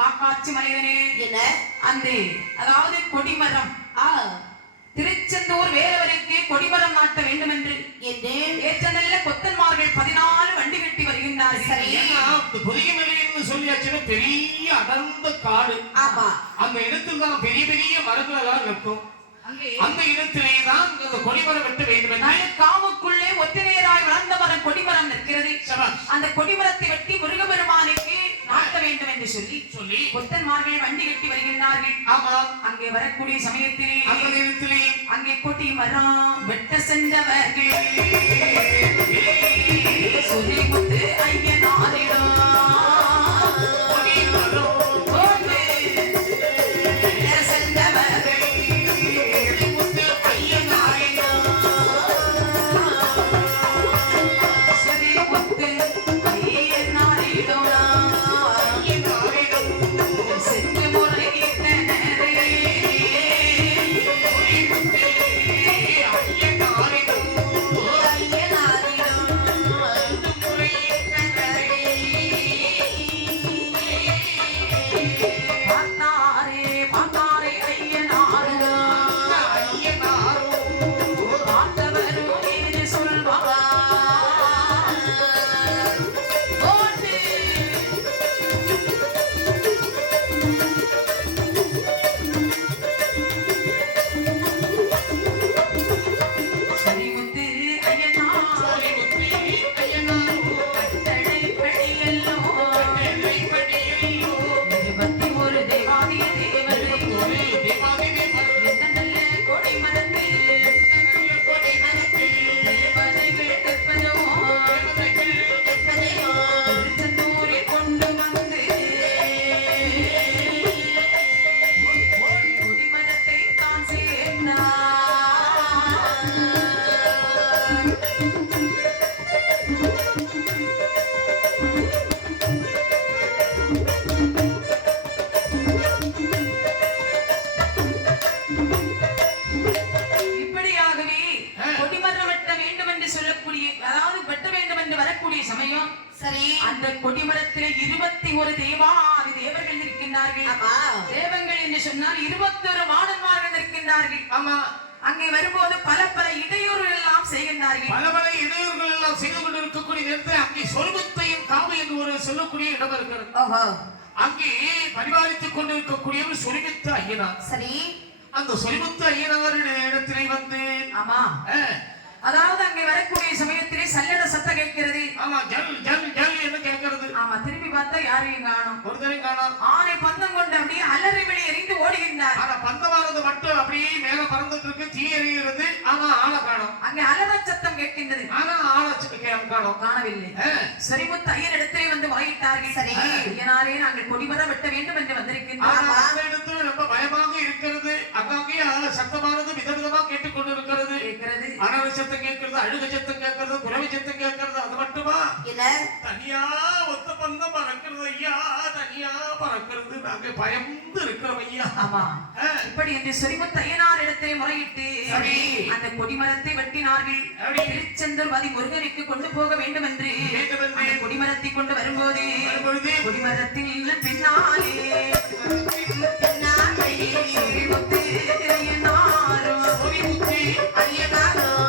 காக்காட்சி மலையனே என்ன அந்த அதாவது கொடிமரம் திருச்செந்தூர் வேறவருக்கு கொடிமரம் நாட்ட வேண்டும் என்று ஏற்ற நல்ல கொத்தன்மார்கள் 14 வண்டி கட்டி வருகின்றார்கள். சொல்லியாச்சுன்னா பெரிய அடர்ந்த காடு. ஆமா, அந்த இடத்துல தான் பெரிய பெரிய மரங்கள் எல்லாம் இருக்கும். அந்த இடத்திலே தான் அந்த கொடிமரம் வெட்ட வேண்டும். காமுக்குள்ளே ஒத்திரையராய் வளர்ந்த மரம் கொடிமரம் நிற்கிறது. அந்த கொடிமரத்தை வெட்டி முருகபெருமானுக்கு நாட்ட வேண்டும் என்று சொல்லி கொத்தன்மார்கள் வண்டி கட்டி வருகின்றார்கள். ஆமா, அங்கே வரக்கூடிய சமயத்திலே அங்கே கொடிமரம் வெட்ட சென்றவர்கள் சுரிமுத்து ஐயனாரிடம் அந்த கொடிமரத்திலே 21 தேவாதி தேவர்கள் இருக்கின்றார்கள். தேவங்கள் என்று சொன்னால் 21 வானன்மார்கள் இருக்கின்றார்கள். ஆமா, அங்கே வரும்போது பல பல இடையூறுகள் எல்லாம் செய்கின்றார்கள். பல இடையூறுகள் எல்லாம் செய்து கொண்டிருக்கக்கூடிய நேரத்தில் அங்கே சொர்க்கத்தையும் காவு என்று ஒரு சொல்லக்கூடிய இடம் இருக்கிறது. அங்கே பரிபாலித்துக் கொண்டிருக்கக்கூடியவர் சொரிமுத்து ஐயனார். சரி, அந்த சொரிமுத்து ஐயனாருடைய இடத்திலே வந்து ஆமா, அதாவது அங்கே வரக்கூடிய சமயத்திலே சல்லட சத்தம் கேட்கிறது. ஆமா, ஜல் ஜல் ஜல் என்று கேட்கிறது. ஆமா, திரும்பி பார்த்தா யாரையும் காணோம், ஒருத்தரையும் காணோம். ஆனை பந்தம் கொண்டு அப்படியே அலறி வெளி எறிந்து ஓடுகின்றார். ஆனா பந்தமானது மட்டும் அப்படியே மேல பறந்துட்டு இருக்கு, தீ எறிகிறது. ஆனா ஆளை காணோம். அங்கே அலற சத்தம் கேட்கின்றது. ஆனா ஆளை காணோம், காணவில்லை. சொரிமுத்து ஐயர் இடத்திலே வந்து வாயிட்டார்கள். சரி, ஐயனாரே நாங்கள் கொடிமரம் வெட்ட வேண்டும் என்று வந்திருக்கின்றோம். அந்த இடத்துல ரொம்ப பயமாக இருக்கிறது. அங்கே சத்தமானது விதவிதமா கேட்டுக் கொண்டிருக்கிறது. அனவ சத்தம் கேட்கிறது, அழுக சத்தம் கேட்கிறது, குரவை சத்தம் கேட்கிறது. அது மட்டுமா இல்ல, தனியா ஒத்த பந்தம் பறக்கிறது ஐயா, தனியா பறக்கிறது. நாங்க பயந்து இருக்கிறோம் ஐயா. ஆமா, இப்படி என்று சொரிமுத்து ஐயனார் இடத்திலே முறையிட்டு அந்த கொடிமரத்தை வெட்டினார்கள். திருச்செந்தூர் மதி முருகனுக்கு கொண்டு போக வேண்டும் என்று கொடிமரத்தை கொண்டு வரும்போது கொடிமரத்தில் பின்னாலே சொரிமுத்து ஐயனாரும்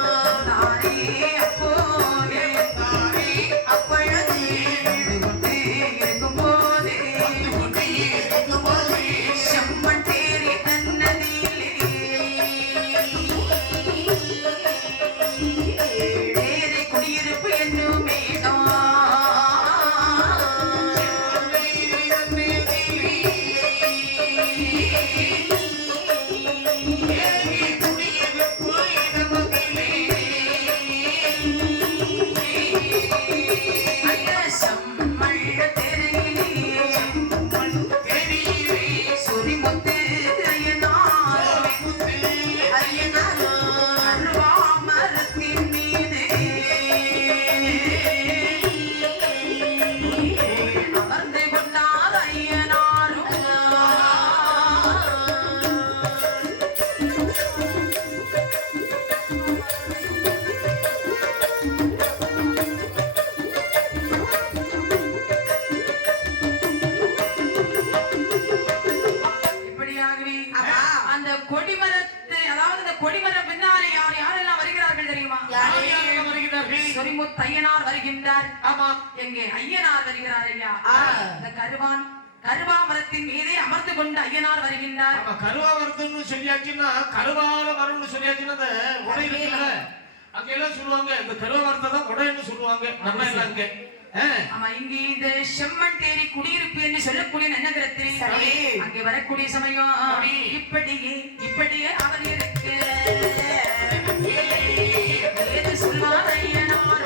கொடிமரத்து அதாவது இந்த கொடிமரம் பின்னாலே யாரெல்லாம் வருகிறார்கள் தெரியுமா? வருகிறார்கள். சொரிமுத்து ஐயனார் வருகின்றார். ஆமாம். எங்கே ஐயனார் வருகிறார் ஐயா. இந்த கருவாமரத்தின் மீதே அமர்ந்து கொண்டு ஐயனார் வருகின்றார். கருவாமரத்துன்னு சொல்லியாச்சுன்னா கருவால மரம்னு சொல்லியாச்சுன்னா அந்த உடை இருக்குல்ல அங்கெல்லாம் சொல்லுவாங்க இந்த கருவாமரத்தை தான் உடைன்னு சொல்லுவாங்க. நம்ம எல்லாம் அங்க ஆமா இங்க இந்த செம்மண்டேரி குடியிருப்பு என்று சொல்லக்கூடிய நன்னகரத்தில் அங்கே வரக்கூடிய சமயம் இப்படியே அவர் இருக்கு சொல்வார் ஐயனார்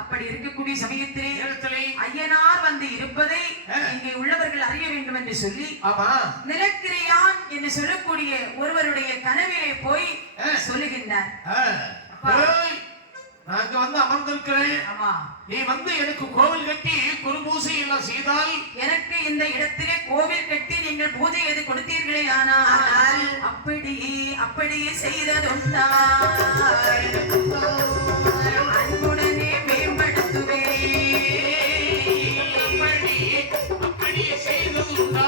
அப்படி இருக்கக்கூடிய சமயத்திலே ஐயனார் வந்து இருப்பதை இங்கே உள்ளவர்கள் அறிய வேண்டும் என்று சொல்லி நிலக்கிரியான் என்று சொல்லக்கூடிய ஒருவருடைய கனவிலே போய் சொல்லுகின்றார். நான் வந்து அமர்ந்திருக்கிறேன். நீ வந்து எனக்கு கோவில் கட்டி குருபூசை எல்லாம் செய்தால் எனக்கு இந்த இடத்திலே கோவில் கட்டி நீங்கள் பூஜை எது கொடுத்தீர்களே ஆனால் அப்படியே செய்ததுண்டா அன்புடனே மேம்படுத்துவே அப்படியே செய்ததுண்டா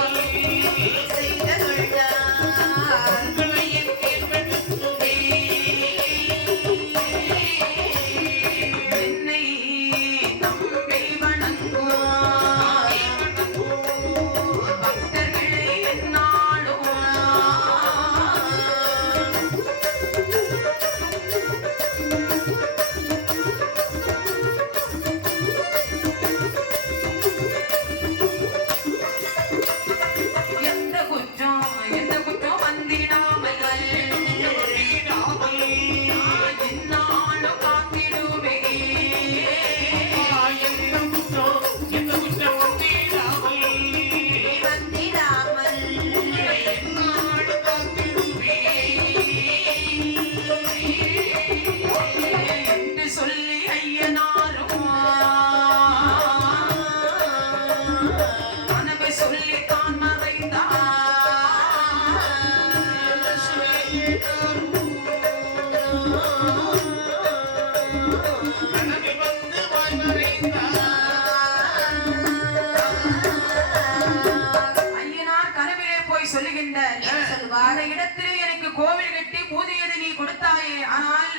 அந்த இடத்திலே எனக்கு கோவில் கட்டி பூஜை நீ கொடுத்தாயே ஆனால்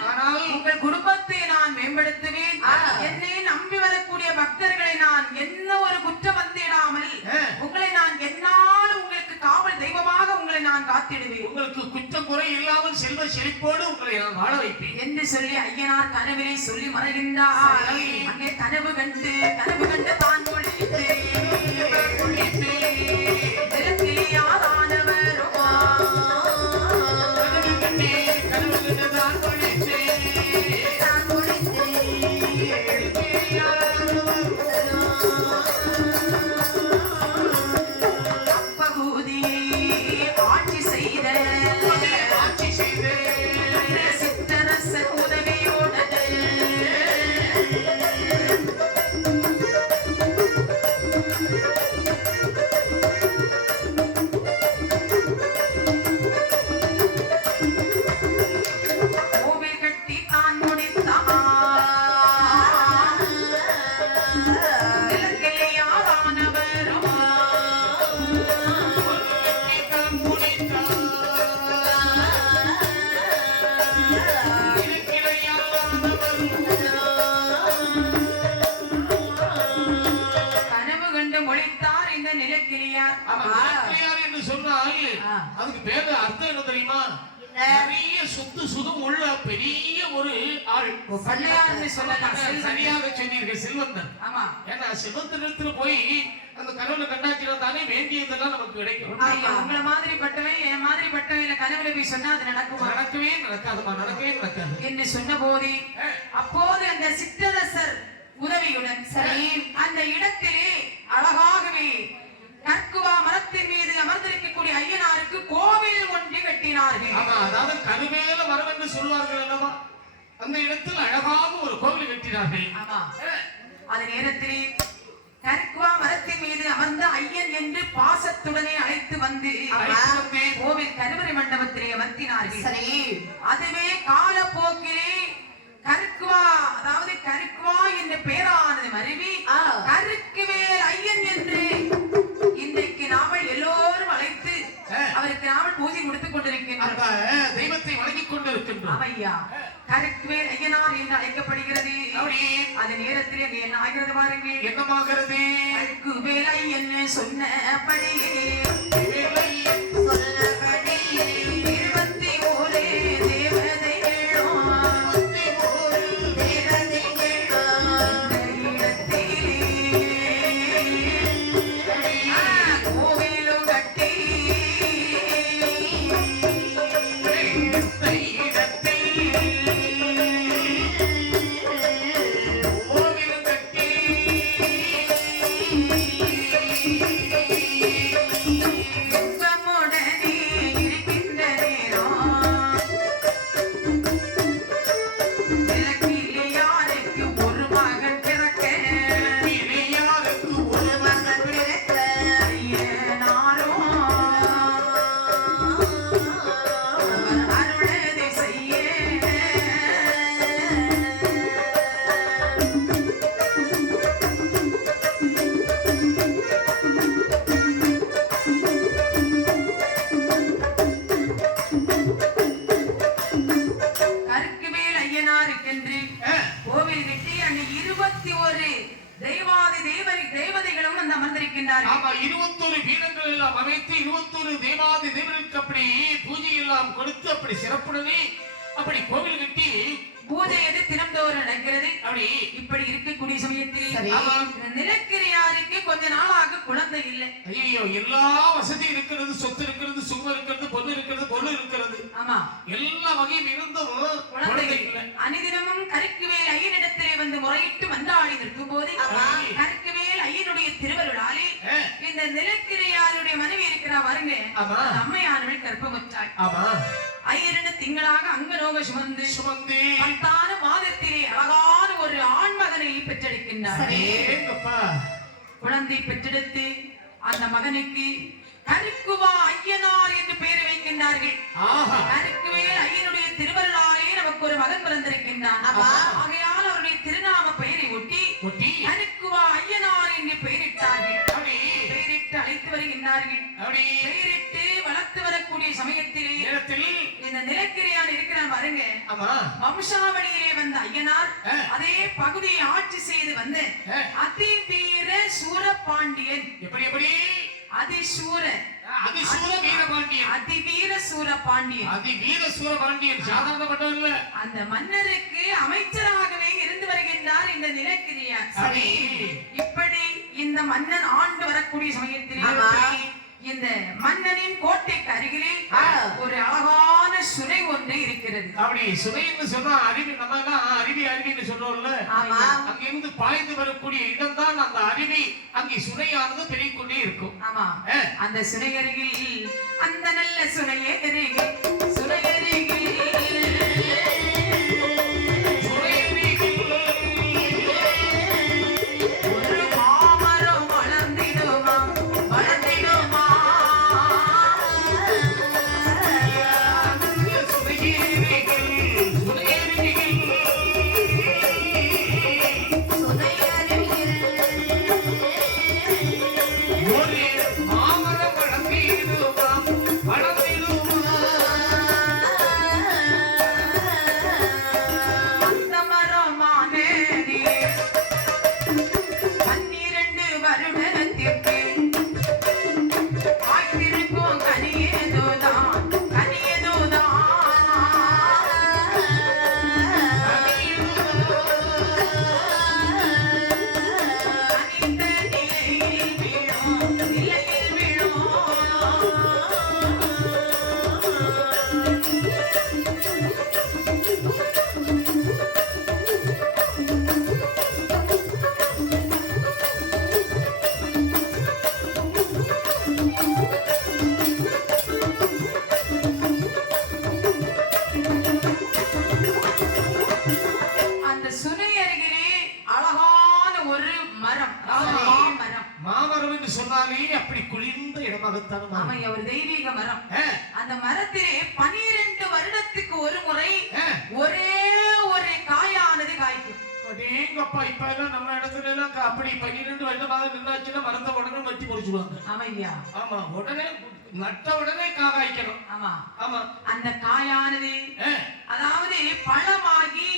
உங்கள் குடும்பத்தை நான் மேம்படுத்துவேன். என்னை நம்பி வரக்கூடிய பக்தர்களை நான் என்ன ஒரு குற்றம் வந்திடாமல் உங்களை நான் என்னால் உங்களுக்கு காவல் தெய்வமாக உங்களை நான் காத்திடுவேன். உங்களுக்கு குற்ற குறை இல்லாமல் செல்வ செழிப்போடு உங்களை நான் வாழ வைப்பேன் என்று சொல்லி ஐயனார் கனவிலே சொல்லி மறைகின்றார். அங்கே கனவு கண்டு தான் கொள்ளித்து ஆனால் அதுக்கு பேரு அர்த்தம் என்ன தெரியுமா? நிறைய சொத்து சுகம் உள்ள பெரிய ஒரு ஆள். சரியாக சொன்னீர்கள், செல்வந்தன். ஏன்னா செல்வந்தனிடத்துல போய் அந்த கனவுல கண்டாச்சினா தானே வேண்டியதெல்லாம் நமக்கு கிடைக்கும். உங்களை மாதிரி பட்டவை என் மாதிரி பட்டவையில கனவுல போய் சொன்னா அது நடக்குமா? நடக்கவே நடக்காதுமா, நடக்கவே நடக்காது என்று சொன்ன போதே அப்போது அந்த சிற்றரசர் உதவியுடன் சரி அந்த இடத்திலே அழகாகவே கற்குவா மரத்தின் மீது அமர்ந்திருக்கக்கூடிய ஐயனாருக்கு கோவில் ஒன்று கட்டினார்கள். அதாவது கருவேல மரம் என்று சொல்வார்கள் அல்லவா, அந்த இடத்தில் அழகாக ஒரு கோவில் கட்டினார்கள். அது நேரத்திலே கற்குவா மரத்தின் மீது அமர்ந்த ஐயன் என்று பாசத்துடனே அழைத்து வந்து கோவில் கருவறை மண்டபத்திலே அமர்த்தினார்கள். சரி அதுவே காலப்போக்கிலே கருக்குவா அதாவது கருக்குவா என்ற பெயரானது மருவி கருக்குவேல் ஐயன் என்று இன்றைக்கு நாமல் எல்லோரும் அழைத்து அவருக்கு நாமல் பூஜை கொடுத்துக் கொண்டிருக்கின்றோம். தெய்வத்தை வணங்கிக் கொண்டிருக்கின்றோம். ஐயா கருக்குவேல் ஐயனார் என்று அழைக்கப்படுகிறது. அது நேரத்திலே என்ன ஆகிறது பாருங்க, என்னமாகிறது? கருக்குவேல் ஐயன் சொன்னபடியே தேவதைகளும் வந்து அமர்ந்திருக்கின்றார்கள். 21 பீடங்கள் எல்லாம் அமைத்து 21 தேவாதி தேவர்களுக்கு அப்படி பூஜை எல்லாம் கொடுத்து அப்படி சிறப்புடனே அப்படி கோவில் கட்டி பூஜை எது தினம்தோறும் நடக்கிறது. அப்படி இப்படி இருக்கக்கூடிய சமயத்தில் நிலக்கிரியாருக்கு கொஞ்ச நாளாக குழந்தை இல்லை. ஐயோ, எல்லா வசதி இருக்கிறது, சொத்து இருக்கிறது, சுகம் இருக்கிறது, பொண்ணு இருக்கிறது, பொருள் இருக்கிறது, ஆமா எல்லா வகையும் இருந்தும் குழந்தை இல்லை. அனிதினமும் கருக்குவேல் ஐயனிடத்திலே வந்து முறையிட்டு மன்றாடி நிற்கும் போது கருக்குவேல் ஐயனுடைய திருவருளாலே இந்த நிலக்கிரியாருடைய மனைவி இருக்கிறா பாருங்க, அம்மையானவள் கர்ப்பமுற்றாள். ஐயரண்டு திங்களாக அங்கரோக சுமந்து 10 மாதத்திலே அழகான ஒரு ஆண்மகனை பெற்றெடுக்கின்றார். குழந்தை பெற்றெடுத்து அந்த மகனுக்கு கருக்குவா ஐயனார் என்று பெயர் வைக்கின்றார்கள். கருக்குவேல் ஐயனுடைய திருவருளாலே நமக்கு ஒரு மகன் பிறந்திருக்கின்றான். ஆகையால் அவருடைய திருநாம பெயரை ஒட்டி கருக்குவா ஐயனார் என்று பெயரிட்டார்கள். பெயரிட்டு அழைத்து வருகின்றார்கள். பெயரிட்டு வளர்த்து வரக்கூடிய சமயத்திலே இந்த நிலக்கிரியான் இருக்கிறான் பாருங்க, வம்சாவளியிலே வந்த ஐயனார் அதே பகுதியை ஆட்சி செய்து வந்த அதிவீர சூரபாண்டியன். எப்படி எப்படி? அதிசூர அதிவீர சூரபாண்டியன் சாதாரணப்பட்டவர் இல்ல. அந்த மன்னருக்கு அமைச்சராகவே இருந்து வருகின்றார் இந்த நிலக்கிரியான். இப்படி இந்த மன்னன் ஆண்டு வரக்கூடிய சமயத்திலே இந்த மன்னனின் கோட்டைக்கு அருகிலே ஒரு அழகான சுனை ஒன்று இருக்கிறது. அப்படி சுனைன்னு சொன்னா அருவி, நம்ம எல்லாம் அருவி அருவின்னு சொல்றோம்ல, அங்கிருந்து பாய்ந்து வரக்கூடிய இடம் தான் அந்த அருவி. அங்கே சுனையானது பெருகிக்கொண்டே இருக்கும். ஆமா, அந்த சுனை அருகில் அந்த நல்ல சுனையே சுனையருகில் ஒரு மாமரம் வளர்ந்திடுமா மகத்தான மரம். ஆமா, ஒரு தெய்வீக மரம். அந்த மரத்திலே 12 வருடத்துக்கு ஒரு முறை ஒரே ஒரு காயானது காய்க்கும். அடேங்கப்பா, இப்ப எல்லாம் நம்ம இடத்துல எல்லாம் அப்படி 12 வருடமாக நின்னாச்சுன்னா மரத்தை உடனே வெட்டி முடிச்சுடுவாங்க. ஆமா இல்லையா? ஆமா, உடனே நட்ட உடனே காய்க்கணும். ஆமா ஆமா. அந்த காயானது அதாவது பழமாகி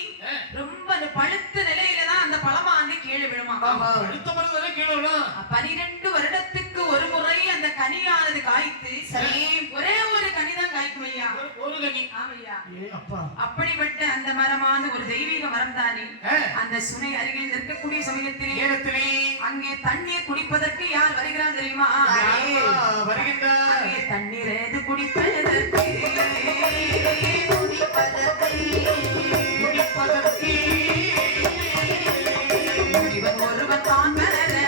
ரொம்ப பழுத்த நிலையில தான் அந்த பழமானது கீழே விழுமா. பழுத்த மரத்துல கீழே விழும். 12 வருடத்துக்கு ஒரு முறை அந்த கனியானது காய்த்து சரி ஒரே ஒரு கனிதான் காய்க்கும் ஐயா. ஒரு கனி. ஆமையா. அப்பா, அப்படிப்பட்ட அந்த மரமான ஒரு தெய்வீக மரம் தானே. அந்த சுனை அருகில் இருக்கக்கூடிய சமயத்திலே அங்கே தண்ணீர் குடிப்பதற்கு யார் வருகிறார் தெரியுமா? வருகின்றார். அங்கே தண்ணீர் எது குடிப்பதற்கு இவன் ஒருவன் தான் வரவே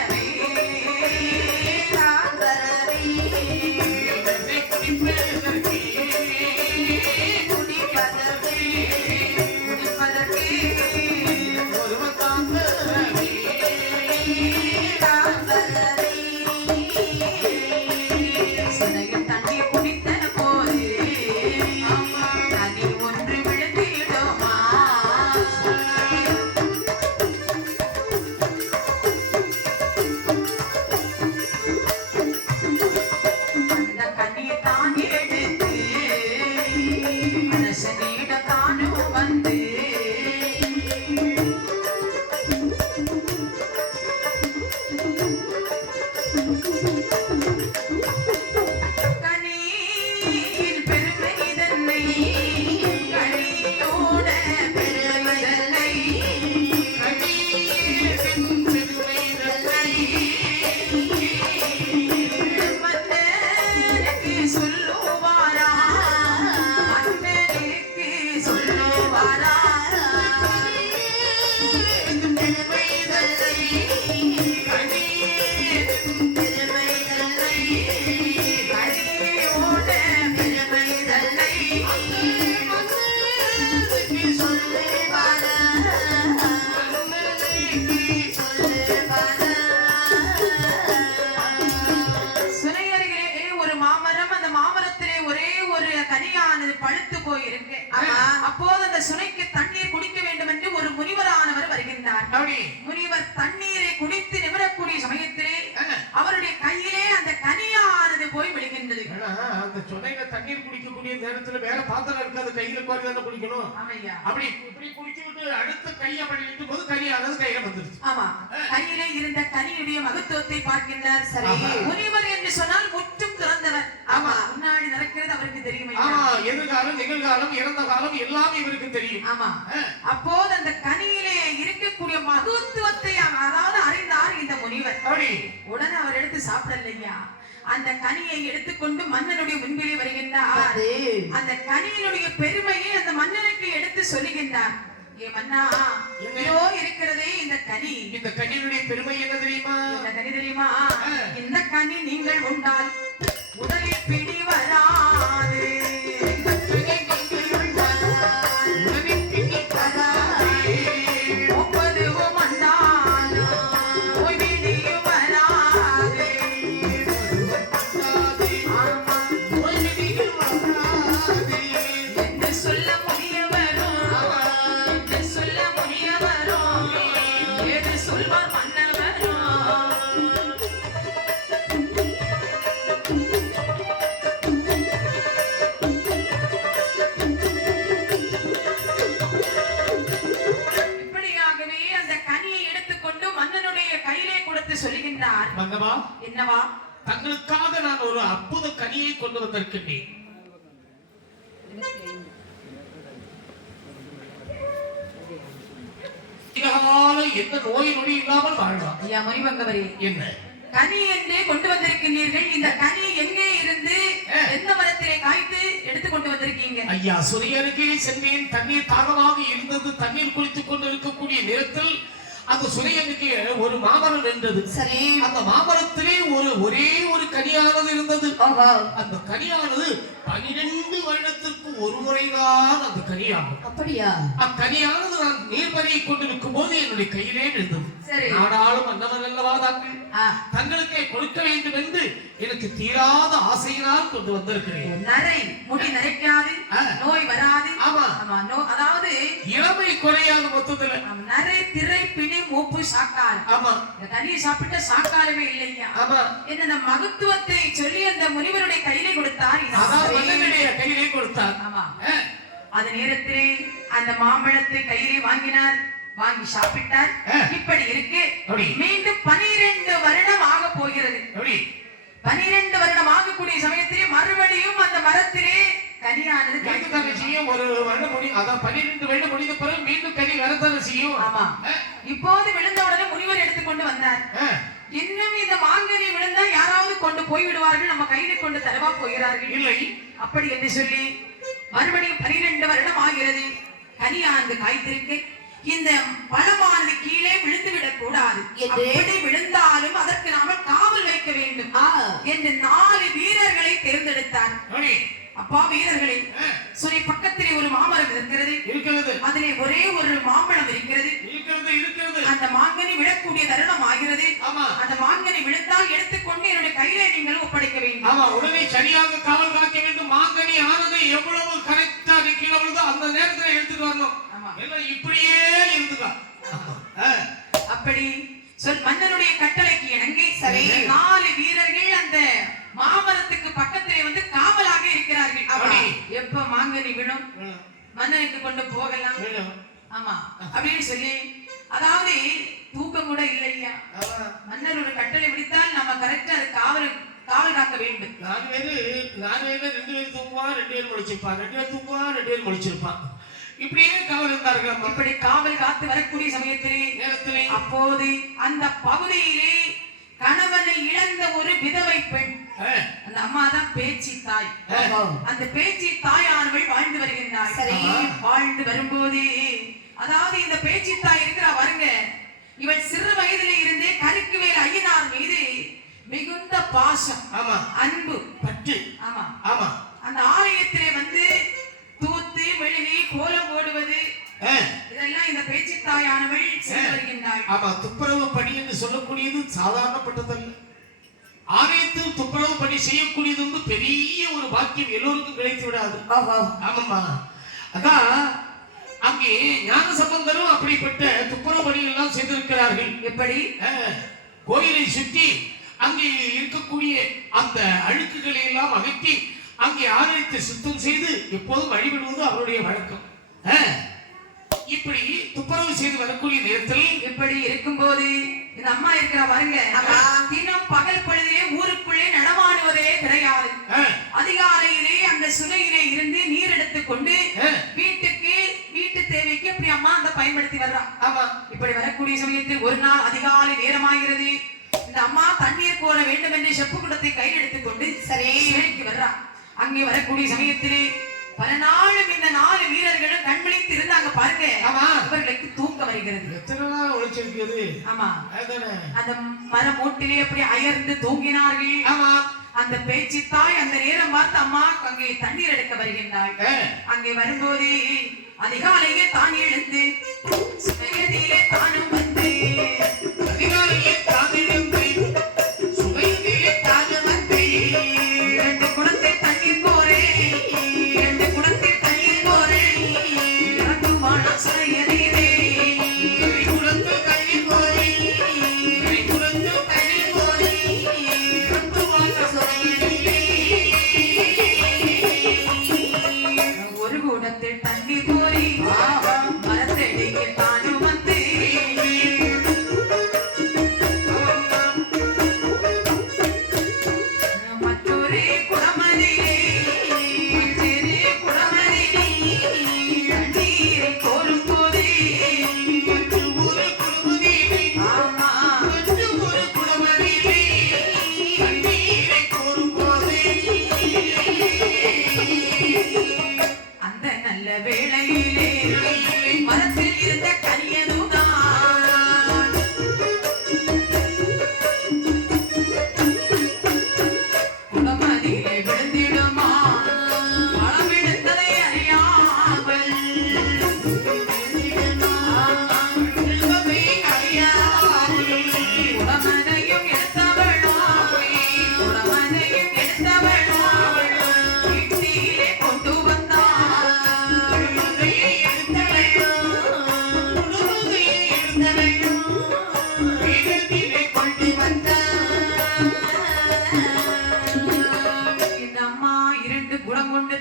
அப்போது அந்த சுனைக்கு தண்ணீர் குடிக்க வேண்டும் என்று ஒரு முனிவரானவர் வருகின்றார். முனிவர் தண்ணீரை குடித்து நிமிரக்கூடிய சமயத்திலே அவருடைய கையிலே அந்த கனியானது போய் விழுகின்றது. அந்த சுனையில தண்ணீர் குடிக்கக்கூடிய நேரத்துல வேற பாத்திரம் இருக்காது, கையில கோரி தானே குடிக்கணும். அப்படி இப்படி குடிச்சு விட்டு அடுத்த கையை பண்ணிட்டு போது கனியானது கையில வந்துருச்சு. ஆமா, கையில இருந்த கனியுடைய மகத்துவத்தை பார்க்கின்றார். சரி, முனிவர் என்று சொன்னால் முற்றும் துறந்தவர். ஆமா, முன்னாடி நடக்கிறது அவருக்கு தெரியும். ஆமா, எதிர்காலம் நிகழ்காலம் இறந்த காலம் எல்லாமே இவருக்கு தெரியும். ஆமா, அப்போது அந்த கனியிலே இருக்கக்கூடிய மகத்துவத்தை அதாவது அறிந்தார் இந்த முனிவர். உடனே அவர் எடுத்து சாப்பிடலையா, அந்த கனியை எடுத்துக்கொண்டு மன்னனுடைய முன்பிலே வருகின்றார். அந்த கனியினுடைய பெருமையை அந்த மன்னனுக்கு எடுத்து சொல்லுகின்றார். ஏ மன்னா, இதோ இருக்கிறதே இந்த கனி. இந்த கனியினுடைய பெருமை என்ன தெரியுமா? இந்த கனி தெரியுமா? இந்த கனி நீங்கள் உண்டால் உடலில் பிடி வராது. என்னவா? தங்களுக்காக நான் ஒரு அற்புத கனியை கொண்டு வந்திருக்கின்றேன். எந்த நோய் நொடி இல்லாமல் வாழ்வான். ஐயா முனிவங்கவரே, என்ன கனி என்றே கொண்டு வந்திருக்கிறீர்கள்? இந்த கனி எங்கே இருந்து எந்த மரத்திலே காய்த்து எடுத்து கொண்டு வந்திருக்கீங்க? ஐயா, சுனையருகே சென்றேன். தண்ணீர் தாகமாக இருந்தது. தண்ணீர் குளித்துக் கொண்டு இருக்கக்கூடிய நேரத்தில் அந்த சுனையனுக்கு ஒரு மாமரம் இருந்தது. சரி, அந்த மாமரத்திலே ஒரே ஒரு கனியானது இருந்தது. அந்த கனியானது 12 வருடத்திற்கு ஒரு முறைதான் அந்த கனியாகும். அப்படியா? அக்கனியானது நான் நீர் பருகி கொண்டிருக்கும் போது என்னுடைய கையிலே விழுந்தது. சரி. நாடாளும் மன்னவர் அல்லவா தாங்கள், தங்களுக்கே கொடுக்க வேண்டும் என்று எனக்கு தீராத ஆசையினால் கொண்டு வந்திருக்கிறேன். நரை முடி நரைக்காது, நோய் வராது. ஆமா. அதாவது இளமை குறையாது மொத்தத்துல. நரை திரை பிணி மூப்பு சாக்கால். ஆமா. இந்த கனியை சாப்பிட்ட சாக்காலமே இல்லையா? ஆமா. என்ன மகத்துவத்தை சொல்லி அந்த முனிவருடைய கையிலே கொடுத்தார். கையிலே கொடுத்தார். ஆமா. அந்த நேரத்திலே அந்த மாம்பழத்தை கையிலே வாங்கினார், வாங்கி சாப்பிட்டார். இப்படி இருக்கு. மீண்டும் 12 வருடம் ஆக போகிறது. 12 வருடம் ஆகக்கூடிய சமயத்திலே மறுபடியும் அந்த மரத்திலே கனியானது கிடைக்கத்தானே செய்யும். ஒரு வருடம் முடியும், அதான் 12 வருடம் முடிந்த பிறகு மீண்டும் கனி வரத்தானே செய்யும். ஆமா. இப்போது விழுந்த உடனே முனிவர் எடுத்துக்கொண்டு வந்தார். இன்னும் இந்த மாங்கனி விழுந்தா யாராவது கொண்டு போய் விடுவார்கள், நம்ம கையில கொண்டு தரவா போகிறார்கள். இல்லை அப்படி என்று சொல்லி மறுபடியும் 12 வருடம் ஆகிறது. கனியானது காய்த்திருக்கு. இந்த பழமானது கீழே விழுந்து விடக் கூடாது. எப்படி விழுந்தாலும் அதற்கு நாம காவல் வைக்க வேண்டும் என்று 4 வீரர்களை தேர்ந்தெடுத்தார். அப்பா வீரர்களே, சுனை பக்கத்திலே ஒரு மாமரம் இருக்கிறது. அதிலே ஒரே ஒரு மாம்பழம் இருக்கிறது. அந்த மாங்கனி விழக்கூடிய தருணம் ஆகிறது. அந்த மாங்கனி விழுந்தால் எடுத்துக்கொண்டு என்னுடைய கையிலே நீங்கள் ஒப்படைக்க வேண்டும். ஆமா, உடனே சரியாக காவல் காக்க வேண்டும். மாங்கனி ஆனது எவ்வளவு கரெக்டா நிக்கிறதோ அந்த நேரத்துல எடுத்துட்டு வரணும். எல்லாம் இப்படியே இருந்துக்கலாம். அப்படி சொல் மன்னனுடைய கட்டளைக்கு இணங்கி 4 வீரர்கள் அந்த மாமரத்துக்கு பக்கத்திலே வந்து காவலாக இருக்கிறார்கள். எப்ப மாங்கனி விழும் மன்னனுக்கு கொண்டு போகலாம். ஆமா அப்படின்னு சொல்லி, அதாவது தூக்கம் கூட இல்லையா, மன்னரோட கட்டளை விடுத்தால் நம்ம கரெக்டா அது காவல் காக்க வேண்டும். நான் வேறு 2 பேர் தூங்குவா, 2 பேர் முடிச்சிருப்பான், 2 பேர் தூங்குவா, 2 பேர் முடிச்சிருப்பான். இப்படியே காவல் இருந்தார்கள். இப்படி காவல் காத்து வரக்கூடிய சமயத்திலே அப்போது அந்த பகுதியிலே கணவனை இழந்த ஒரு விதவை பெண், அந்த அம்மா தான் பேச்சி தாய். அந்த பேச்சி தாயானவள் வாழ்ந்து வருகின்றாள். வாழ்ந்து வரும்போது, அதாவது இந்த பேச்சி தாய் இருக்கிற வருங்க, இவள் சிறு வயதிலே இருந்தே கருக்குவேல் ஐயனார் மீது மிகுந்த பாசம், அன்பு, பற்று. ஆமா ஆமா. அந்த ஆலயத்திலே வந்து தூத்து மெழுகி கோலம் போடுவது இதெல்லாம் இந்த பேச்சு தாயானவள் செய்து வருகின்றாள். ஆமா, துப்புரவு பணி என்று சொல்லக்கூடியது சாதாரணப்பட்டதல்ல. ஆலயத்தில் துப்புரவு பணி செய்யக்கூடியது வந்து பெரிய ஒரு பாக்கியம், எல்லோருக்கும் கிடைத்து விடாது. ஆமாமா. அதான் அங்கே ஞான சம்பந்தரும் அப்படிப்பட்ட துப்புரவு பணிகள் எல்லாம் செய்திருக்கிறார்கள். எப்படி? கோயிலை சுற்றி அங்கே இருக்கக்கூடிய அந்த அழுக்குகளை எல்லாம் அகற்றி அங்கே ஆலயத்தை சுத்தம் செய்து எப்போதும் வழிபடுவது அவருடைய வழக்கம். இப்படி துப்புரவு செய்து வரக்கூடிய நேரத்தில் இப்படி இருக்கும்போது இந்த அம்மா இருக்கிற பாருங்க, தினம் பகல் பொழுதிலே ஊருக்குள்ளே நடமாடுவதே கிடையாது. அதிகாலையிலே அந்த சுனையிலே இருந்து நீர் எடுத்துக்கொண்டு வீட்டு தேவைக்கு இப்படி அம்மா அந்த பயன்படுத்தி வர்றான். ஆமா. இப்படி வரக்கூடிய சமயத்தில் ஒரு நாள் அதிகாலை நேரமாகிறது. இந்த அம்மா தண்ணீர் கோர வேண்டும் என்று செப்பு குடத்தை கையில் எடுத்துக்கொண்டு சுனைக்கு வர்றான். அங்கே வரக்கூடிய சமயத்திலே பல நாளும் இந்த 4 வீரர்களும் கண்விழித்து இருந்தாங்க பாருங்க. அவர்களுக்கு தூக்கம் வருகிறது. எத்தனை நாள் ஒளிச்சிருக்கிறது. ஆமா, அந்த மரம் மூட்டிலே அப்படி அயர்ந்து தூங்கினார்கள். ஆமா. அந்த பேச்சு தாய் அந்த நேரம் பார்த்து அம்மா அங்கே தண்ணீர் எடுக்க வருகின்றாள். அங்கே வரும்போது அதிகாலையே தான் எழுந்து சுமையதிலே தானும் வந்து அதிகாலையே தான் எழுந்து சுமையதிலே தானும் வந்து 2 குடத்தில் தண்ணீர் கோரே, 2 குடத்தில் தண்ணீர் கோரே, இறங்குவான சுமையதிலே குடத்து தண்ணீர் கோரே, குடத்து தண்ணீர் கோரே, இறங்குவான சுமையதிலே. ஒரு குடத்தில் தண்ணீர் கோரி மரத்தடி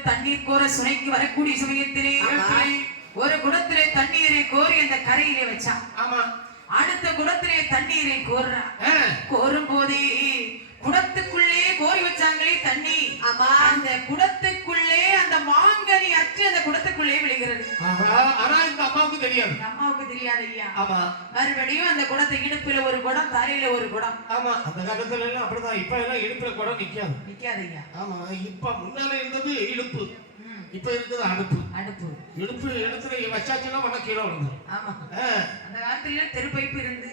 தண்ணீர் கோர சுனைக்கு வரக்கூடிய சமயத்திலே ஒரு குடத்திலே தண்ணீரை கோரி அந்த கரையிலே வச்சான். ஆமா. அடுத்த குடத்திலே தண்ணீரை கோரும் போதே குடத்துக்குள்ளே கோரி வச்சாங்களே தண்ணி, அந்த குடத்துக்குள்ளே அந்த மாங்கனி அற்று அந்த குடத்துக்குள்ளே விழுகிறது. ஆனா இந்த அம்மாவுக்கு தெரியாது. அம்மாவுக்கு தெரியாது ஐயா. ஆமா. மறுபடியும் அந்த குடத்தை இடுப்புல ஒரு குடம், தரையில ஒரு குடம். ஆமா. அந்த காலத்துல எல்லாம் அப்படிதான். இப்ப எல்லாம் இடுப்புல குடம் நிக்காது ஐயா. ஆமா. இப்ப முன்னால இருந்தது இடுப்பு, இப்ப இருக்குது அடுப்பு. இடுப்பு இடத்துல வச்சாச்சுன்னா உடனே கீழே விழுந்துரும். ஆமா. அந்த காலத்துல தெரு பைப்பு இருந்து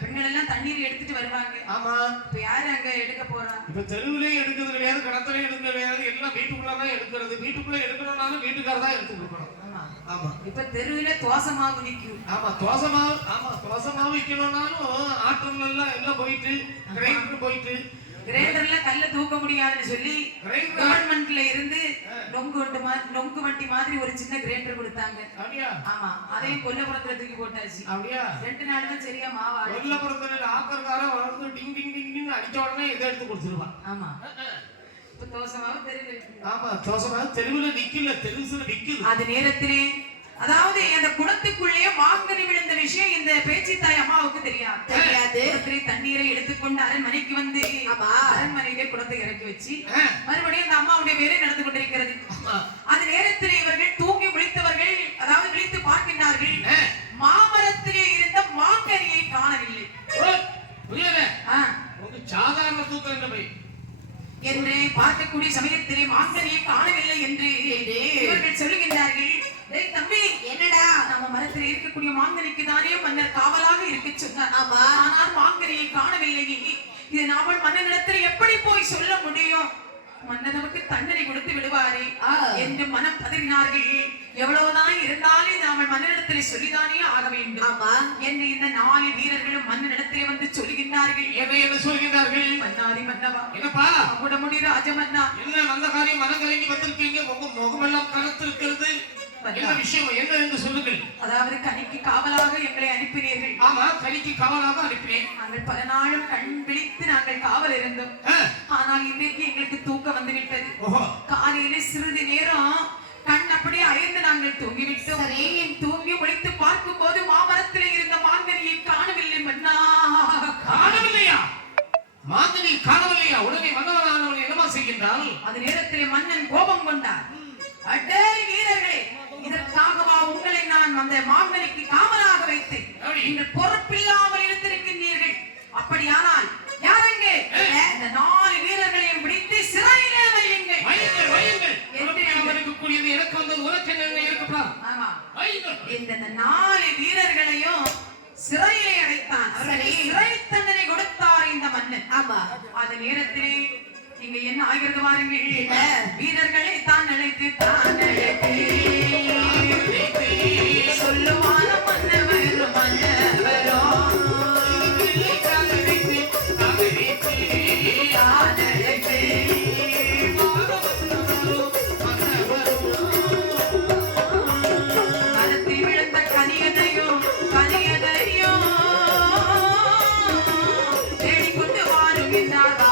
பெண்கள் எல்லாம் தண்ணீர் எடுத்துட்டு வருவாங்க. ஆமா. இப்ப யாரு அங்க எடுக்க போறா? இப்ப தெருவிலேயே எடுக்கிறது கிடையாது, கிணத்துலயும் எடுக்கிறது கிடையாது, எல்லாம் வீட்டுக்குள்ளதான் எடுக்கிறது. வீட்டுக்குள்ள எடுக்கணும்னாலும் வீட்டுக்கார தான் எடுத்து கொடுக்கணும். ஆமா. இப்ப தெருவில தோசமாவு நிக்கும். ஆமா. தோசமாவு விக்கணும்னாலும் ஆட்டோல எல்லாம் போயிட்டு கிரைண்டர் போயிட்டு கிரைண்டர்ல கல்ல தூக்க முடியாதுன்னு சொல்லி கவர்மெண்ட்ல இருந்து நொங்கு வண்டி மாதிரி ஒரு சின்ன கிரைண்டர் கொடுத்தாங்க. ஆமா. அதையும் கொல்லப்புறத்துல தூக்கி போட்டாச்சு. 2 நாள் தான் சரியா மாவா. கொல்லப்புறத்துல ஆக்கர்காரன் வந்து டிங் டிங் டிங் அடிச்ச உடனே இதை எடுத்து கொடுத்துருவான். ஆமா. இப்ப தோசமாவு தெருவில். ஆமா. தோசமாவு தெருவில் நிக்கல, தெருவில் நிக்குது. அது நேரத்திலே அதாவது அந்த குடத்துக்குள்ளே மாங்கனி விழுந்த விஷயம் இந்த பேச்சி தாய் அம்மாவுக்கு தெரியாது. தண்ணீரை எடுத்துக்கொண்டு அரண்மனைக்கு வந்து அரண்மனையிலே குடத்தை இறக்கி வச்சு மறுபடியும் அந்த அம்மாவுடைய வேலை நடந்து கொண்டிருக்கிறது. அந்த நேரத்தில் இவர்கள் தூங்கி விழித்தவர்கள், அதாவது விழித்து பார்க்கின்றார்கள், மாமரத்திலே இருந்த மாங்கனியை காணவில்லை. சாதாரண தூக்கம் என்று பார்க்கக்கூடிய சமயத்திலே மாங்கனியை காணவில்லை என்று இவர்கள் சொல்லுகின்றார்கள். தம்பி, என்னடா, நம்ம மரத்தில் இருக்கக்கூடிய மாங்கனிக்கு தானே மன்னர் காவலாக இருக்க சொன்னார். ஆனால் மாங்கனியை காணவில்லை. இது நாமல் மன்னனிடத்தில் எப்படி போய் சொல்ல முடியும்? மன்னர் நமக்கு தண்டனை கொடுத்து விடுவாரே என்று மனம் பதறினார்கள். எவ்வளவுதான் இருந்தாலும் நாமல் மன்னனிடத்தில் சொல்லிதானே ஆக வேண்டும் என்று இந்த 4 வீரர்களும் மன்னனிடத்திலே வந்து சொல்லுகின்றார்கள். என்ன சொல்லுகின்றார்கள்? மன்னாதி மன்னவா, என்னப்பா குடமுடி ராஜமன்னா, என்ன வந்த காரியம் மனங்கலங்கி வந்திருக்கீங்க? முகமெல்லாம் கருத்திருக்கிறது. என்ன விஷயம், என்ன என்று சொல்லுங்கள். அதாவது கனிக்கு காவலாக எங்களை அனுப்பினீர்கள். ஆமா, கனிக்கு காவலாக அனுப்பினேன். நாங்கள் பல நாளும் கண் விழித்து நாங்கள் காவல் இருந்தோம். ஆனால் இன்றைக்கு எங்களுக்கு தூக்கம் வந்து விட்டது. காலையில சிறிது நேரம் கண் அப்படியே அயர்ந்து நாங்கள் தூங்கிவிட்டோம். தூங்கி முடித்து பார்க்கும் போது மாமரத்தில் இருந்த மாங்கனியை காணவில்லை. மன்னா, காணவில்லையா? மாங்கனி காணவில்லையா? உடனே மன்னவனானவன் என்னமா செய்கின்றான்? அந்த நேரத்தில் மன்னன் கோபம் கொண்டார். அடே வீரர்களே, இதற்காகவா உங்களை நான் அந்த மாங்கனிக்கு காவலாக வைத்தேன்? நீங்கள் பொறுப்பில்லாமல் இருந்திருக்கின்றீர்கள். அப்படியானால் யாரெங்கே இந்த 4 வீரர்களையும் பிடித்து சிறையிலே வையுங்கள். எனக்கு வந்து உனக்கு என்ன இருக்குப்பா? ஆமா. இந்த 4 வீரர்களையும் சிறையிலே அடைத்தான். சிறை தண்டனை கொடுத்தார் இந்த மன்னன். ஆமா. அந்த நேரத்திலே நீங்க என்ன ஆகிறது பாருங்கள். வீரர்களை தான் அழைத்து சொல்லுவான மன்னவர் மன்னவரோ மரத்தில் விழுந்த கனியதையும் தேடிக்கொண்டு வாருகின்றார்.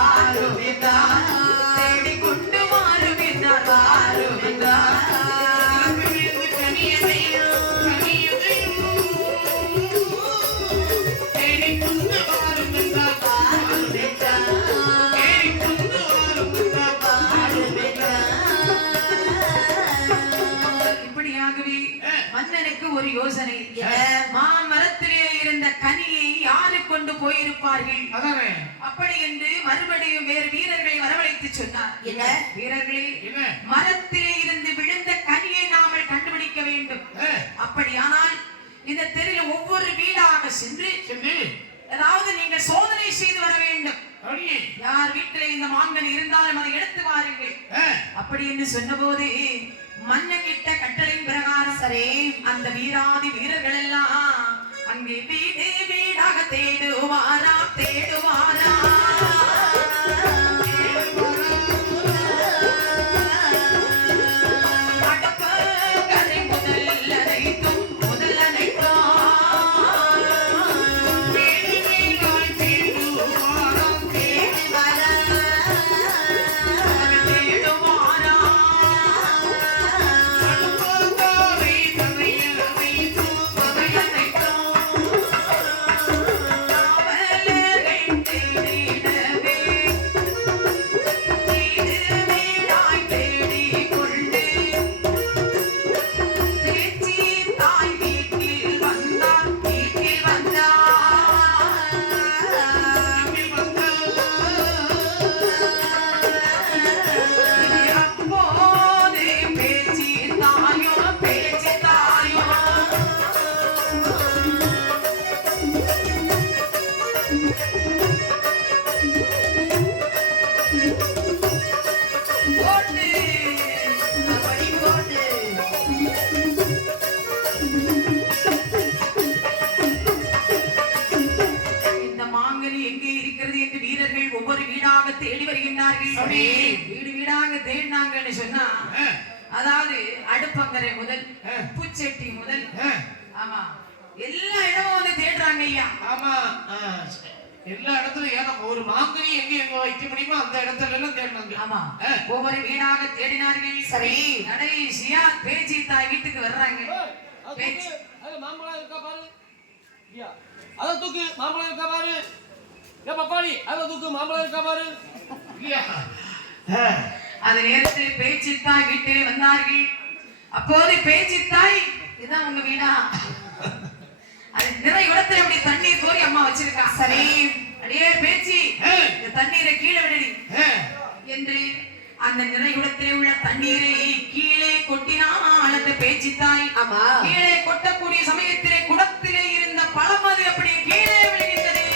மன்னனுக்கு ஒரு யோசனை. மாமரத்திலே இருந்த கனியை யாரு கொண்டு போயிருப்பார்கள்? அப்படி என்று மறுபடியும் வேறு வீரர்களை வரவழைத்து சொன்னார். வீரர்களே, மரத்திலே இருந்து விழுந்த கனியை நாமல் கண்டுபிடிக்க வேண்டும். அப்படியானால் இந்த தெருவில் ஒவ்வொரு வீடாக சென்று ஏதாவது நீங்கள் சோதனை செய்து வர வேண்டும். யார் வீட்டிலே இந்த மாங்கனி இருந்தாலும் அதை எடுத்து வாருங்கள். அப்படி என்று சொன்னபோது மன்னன் இட்ட கட்டளையின் பிரகாரம் அந்த வீராதி வீரர்கள் எல்லாம் அங்கே வீடு வீடாக தேடுவாரா. தேடுறாங்கன்னு சொன்னா அதாவது அடுப்பங்கரை முதல் பூச்செட்டி முதல் ஆமா எல்லா இடமும் வந்து தேடுறாங்க ஐயா. ஆமா எல்லா இடத்துலயும் ஏன்னா ஒரு மாங்கனி எங்க வைக்க முடியுமோ அந்த இடத்துல எல்லாம் தேடினாங்க. ஆமா ஒவ்வொரு வீடாக தேடினார்கள். சரி கடைசியா பேச்சி தாய் வீட்டுக்கு வர்றாங்க. பேச்சி மாம்பழம் இருக்கா பாரு, அத தூக்கு. மாம்பழம் இருக்கா பாரு, ஏ பப்பாளி அத தூக்கு. மாம்பழம் இருக்கா பாரு. அது நேரத்தில் பேச்சி தாய் வீட்டிலே வந்தார்கள். அப்போது பேச்சி தாய் இதான் உங்க வீடா? அது நிறைய இடத்துல அப்படி தண்ணீர் கோரி அம்மா வச்சிருக்கா. சரி அடியே பேச்சி இந்த தண்ணீரை கீழே விடடி என்று அந்த நிறைகுடத்திலே உள்ள தண்ணீரை கீழே கொட்டினால் அந்த பேச்சி தாய் கீழே கொட்டக்கூடிய சமயத்திலே குடத்திலே இருந்த பழம் அது அப்படியே கீழே விழுகின்றது.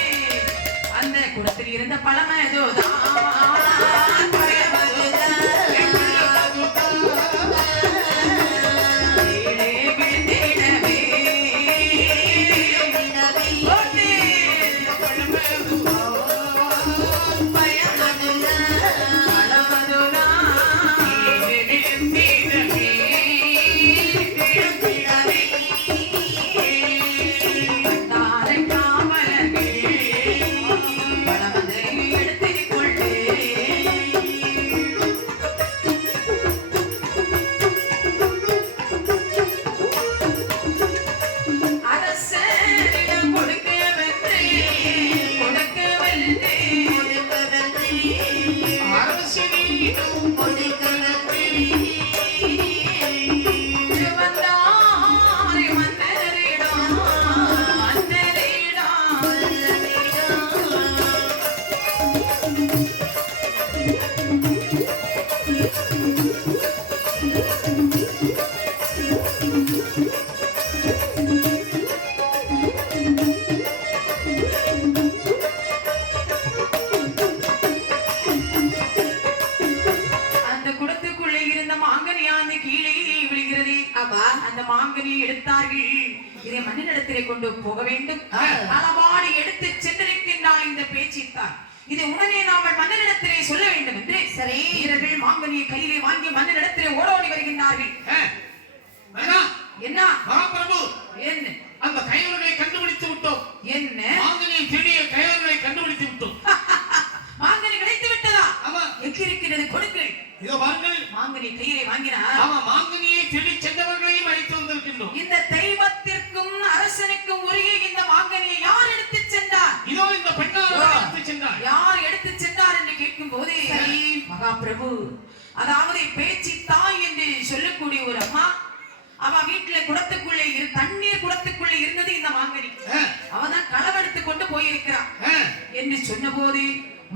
அந்த குடத்தில் இருந்த பழம் ஏதோதான் இதை மண்ணிடத்திலே கொண்டு போக வேண்டும். அளவாடி எடுத்து சென்றிருக்கின்றாள் இந்த பேச்சித்தார். இதை உடனே நாம மண்ணிடத்திலே சொல்ல வேண்டும் என்று சரி வீரர்கள் மாங்கனியை கையிலே வாங்கி மண்ணிடத்திலே ஓடோடி வருகின்றார்கள். என்ன மகாபிரபு என்ன அந்த கைவர்களை கண்டுபிடித்து விட்டோம். என்ன மாங்கனியை திருடிய கைவர்களை கண்டுபிடித்து விட்டோம். மாங்கனி கிடைத்து விட்டதா? ஆமா. எங்க இருக்கிறது கொடுங்கள். இதோ பாருங்கள். மாங்கனி கையிலே வாங்கினார். ஆமா மாங்கனியை திருடி சென்றவர்களையும் அழைத்து வந்திருக்கின்றோம். இந்த தெய்வத்திற்கும் அரசனுக்கும் உரிய இந்த மாங்கனியை யார் எடுத்து சென்றார்? இதோ இந்த பெண்ணார் எடுத்து சென்றார். யார் எடுத்து சென்றார் என்று கேட்கும் போது மகாபிரபு அதாவது பேச்சி தாய் என்று சொல்லக்கூடிய ஒரு அம்மா அவ வீட்டுல குடத்துக்குள்ளே தண்ணீர் குடத்துக்குள்ளே இருந்தது இந்த மாங்கனி. அவதான் களவெடுத்து கொண்டு போயிருக்கிறான் என்று சொன்ன போது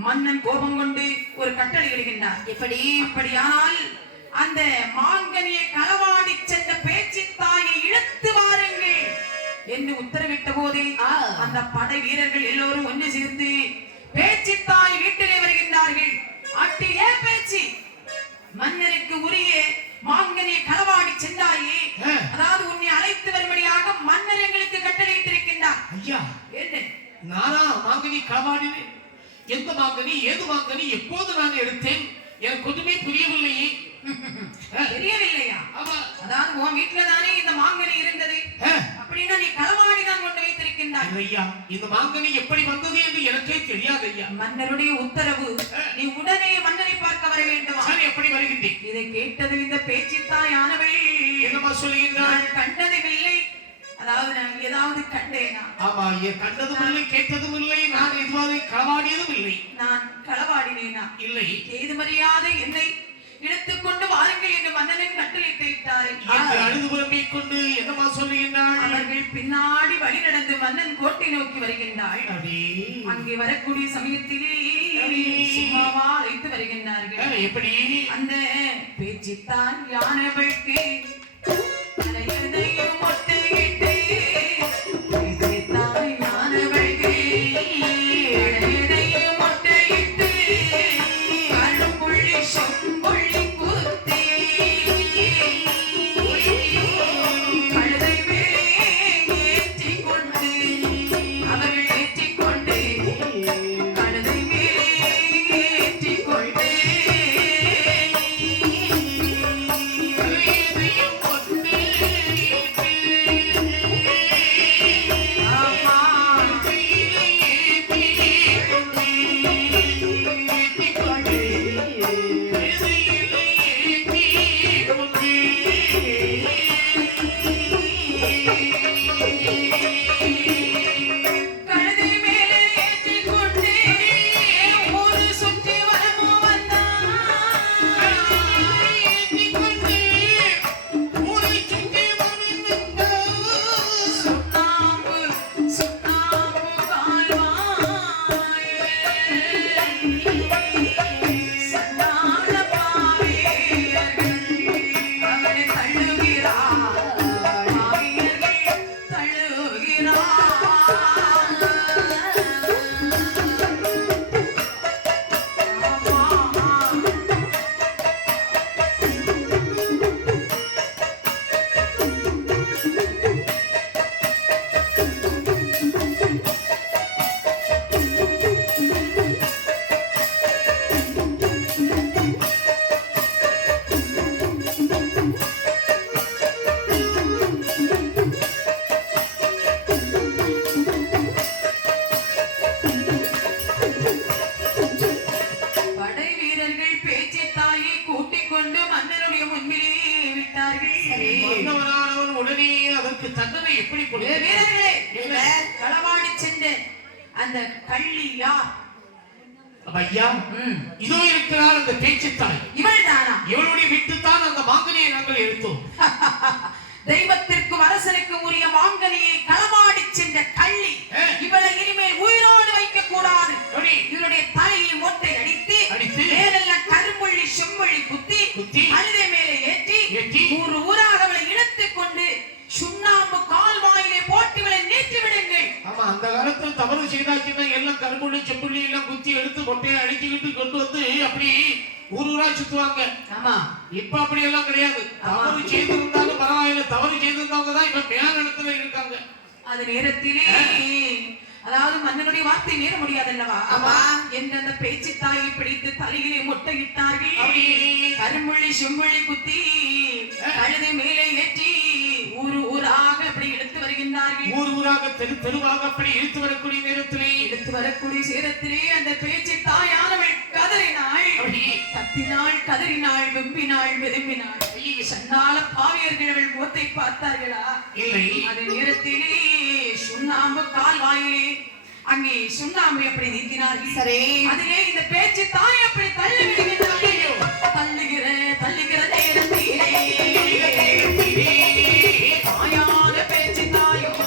மன்னன் கோபம் கொண்டு ஒரு கட்டளை இடுகின்றார். எப்படி? அப்படியானால் அந்த மாங்கனியை களவாடி சென்ற பேச்சி தாயை இழுத்து வாருங்கள் என்று உத்தரவிட்ட போது அந்த படை வீரர்கள் எல்லோரும் ஒன்று சேர்ந்து பேச்சி தாய் வீட்டிலே வருகின்றார்கள். அட்டியே பேச்சி, மன்னருக்கு உரிய மாங்கனியை களவாடி சென்றாயே, அதாவது உன்னை அழைத்து வரும்படியாக மன்னர் எங்களுக்கு கட்டளையிட்டிருக்கின்றார். ஐயா என்ன நானா மாங்கனி களவாடினேன்? எந்த மாங்கனி, ஏது மாங்கனி, எப்போது நான் எடுத்தேன்? எனக்கு ஒன்றுமே புரியவில்லையே. தெரியவில்லையா? அதாவது உன் வீட்டுல தானே இந்த மாங்கனி இருந்தது, அப்படின்னா நீ களவாடி தான் கொண்டு வைத்திருக்கின்றாய். ஐயா இந்த மாங்கனி எப்படி வந்தது என்று எனக்கே தெரியாது ஐயா. மன்னருடைய உத்தரவு, நீ உடனே மன்னரை பார்க்க வர வேண்டும். சரி எப்படி வருகின்றேன்? இதை கேட்டது இந்த பேச்சித்தாய் ஆனவள் என்னமா சொல்லுகின்றாள்? கண்டதுமில்லை, அதாவது நான் ஏதாவது கண்டேனா? ஆமா கண்டதும் இல்லை, கேட்டதும் இல்லை, நான் இதுவரை களவாடியதும் இல்லை. நான் களவாடினேனா? இல்லை. ஏது மரியாதை என்னை எடுத்துக்கொண்டு வாருங்கள் என்று மன்னனின் கட்டளையிட்டு விட்டார். அழுது புலம்பிக் கொண்டு என்னமா சொல்லுகின்றாள்? அவர்கள் பின்னாடி வழி நடந்து மன்னன் கோட்டை நோக்கி வருகின்றாள். அங்கே வரக்கூடிய சமயத்திலே சும்மாவா அழைத்து வருகின்றார்கள். எப்படி? அந்த பேச்சித்தான் யானவൾക്ക് தலையதையும் மொட்டையிட்டு பேச்சித்தான் யானவൾക്ക് தலையதையும் மொட்டையிட்டு கரும்புள்ளி செம்புள்ளி குத்தி கழுதை மேலே ஏற்றிக் கொண்டு அவர்கள் ஏற்றிக் கொண்டு கழுதை மேலே ஏற்றிக் கொண்டு கொடுத்து வீரர்களே களவாடி சென்ற அந்த கள்ளி யார்? ஐயா இதோ இருக்கிறார் அந்த பேச்சுத்தாய். இவள் தானா? இவளுடைய விட்டுத்தான் அந்த மாங்கனியை நாங்கள் எடுத்தோம். தெய்வத்திற்கும் அரசனுக்கும் உரிய மாங்கனியை களவாடி சென்ற கள்ளி இவளை இனிமேல் உயிரோடு வைக்க கூடாது. இவளுடைய தலையை மொட்டை அடித்து மேலெல்லாம் கரும்புள்ளி செம்மொழி குத்தி அழுதை மேலே ஏற்றி ஊராக அவளை இழுத்துக் கொண்டு சுண்ணாம்பு கால்வாயிலே போட்டு இவளை நீட்டி விடுங்கள். ஆமா, அந்த காலத்துல தவறு செய்தாச்சுன்னா எல்லாம் கரும்புள்ளி செம்புள்ளி எல்லாம் குத்தி எடுத்து மொட்டையை அடிச்சுக்கிட்டு கொண்டு வந்து அப்படி ஊரா சுத்துவாங்க. ஆமா, இப்ப அப்படி எல்லாம் கிடையாது. தவறு செய்திருந்தாலும் பரவாயில்லை, தவறு செய்திருந்தவங்க தான் இப்ப மேல் இடத்துல இருக்காங்க. அது நேரத்திலே அதாவது மன்னனுடைய வார்த்தை மீற முடியாதல்லவா? ஆமா, என்ற அந்த பேச்சு தாயை பிடித்து தலையிலே முட்டையிட்டார்கள். கரும்புள்ளி செம்புள்ளி குத்தி கழுதை மேலே ஏற்றி ஊராக அப்படி எடுத்து வருகின்றார்கள். ஊராக தெருவாக அப்படி இழுத்து வரக்கூடிய நேரத்திலே எடுத்து வரக்கூடிய நேரத்திலே அந்த பேச்சு தாயானவள் கதறினாள், கத்தினாள், கதறினாள், வெம்பினாள், விரும்பினாள். சன்னால பாவியர்கள் அவள் முகத்தை பார்த்தார்களா? இல்லை. அது நேரத்திலே சுண்ணாம்பு கால்வாயிலே அங்கே சுண்ணாம்பை அப்படி நீக்கினார்கள். சரி, அதிலே இந்த பேச்சு தாய் அப்படி தள்ளி விடுகின்றார்கள். தள்ளுகிற நேரத்திலே தாயான பேச்சு தாயும்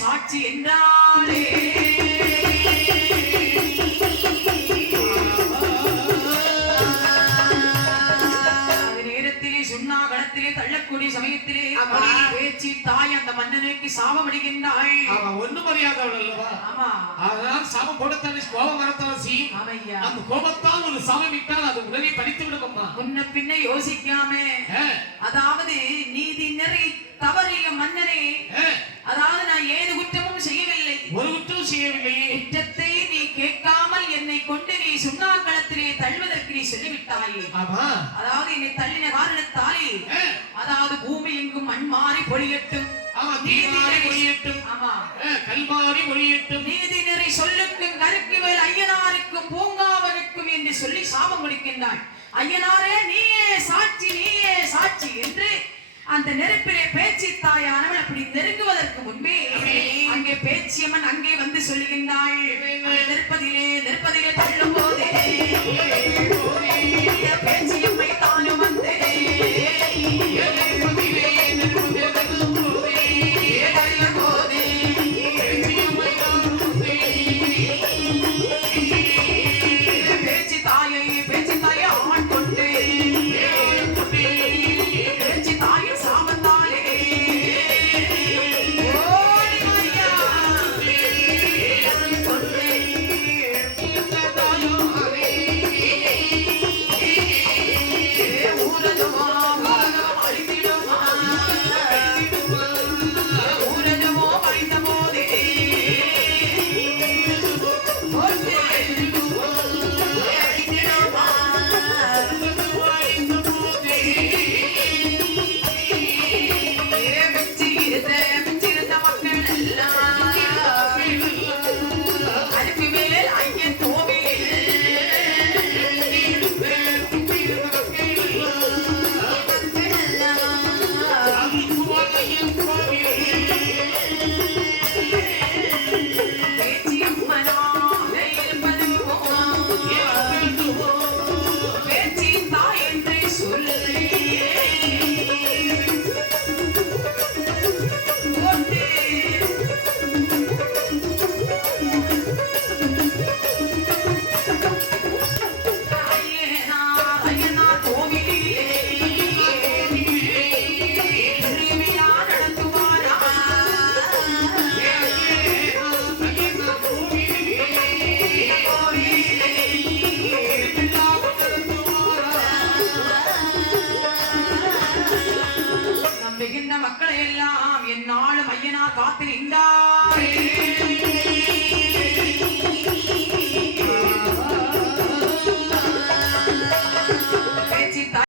சாட்சி என்றாலே நேரத்திலே சுண்ணா களத்திலே தள்ளக்கூடிய சமயத்திலே பேச்சு தாய் அந்த மன்னனுக்கு சாபம் அளிக்கின்றாள். ஒண்ணு மரியாதவள் அல்லவா? ஆமா, அதனால் சாபம் கொடுத்தாலே கோபம் வரத்தான் செய்யும். அந்த கோபத்தால் ஒரு சாபம் விட்டால் அது உடனே படித்து விடுமா? முன்ன பின்ன யோசிக்காம, அதாவது நீதி நெறி தவறிய மன்னனே, அதாவது நான் ஏது குற்றமும் செய்யவில்லை, ஒரு குற்றம் செய்யவில்லை, குற்றத்தை நீ கேட்காமல் என்னை கொண்டு நீ சுண்ணாக்களத்திலே தள்ளுவதற்கு நீ சொல்லிவிட்டாயே. அதாவது என்னை தள்ளின காரணத்தாலே அதாவது பூமி எங்கும் மண் மாறி பொழியட்டும், நீதி நெறி சொல்லுக்கும் கருக்குவேல் ஐயனாருக்கும் பூங்காவனுக்கும் என்று சொல்லி சாபம் கொடுக்கின்றாள். ஐயனாரே நீயே சாட்சி என்று அந்த நெருப்பிலே பேச்சு தாயானவள் அப்படி நெருங்குவதற்கு முன்பே அங்கே பேச்சியம்மன் அங்கே வந்து சொல்லுகின்றாள். நெருப்பதிலே தள்ளும் போதே பேச்சியம்மை தானும் வந்து பேச்சு தாயை ஆண் கொண்டு பேச்சு தாயின் சாபத்தாலே காத்து நின்றார்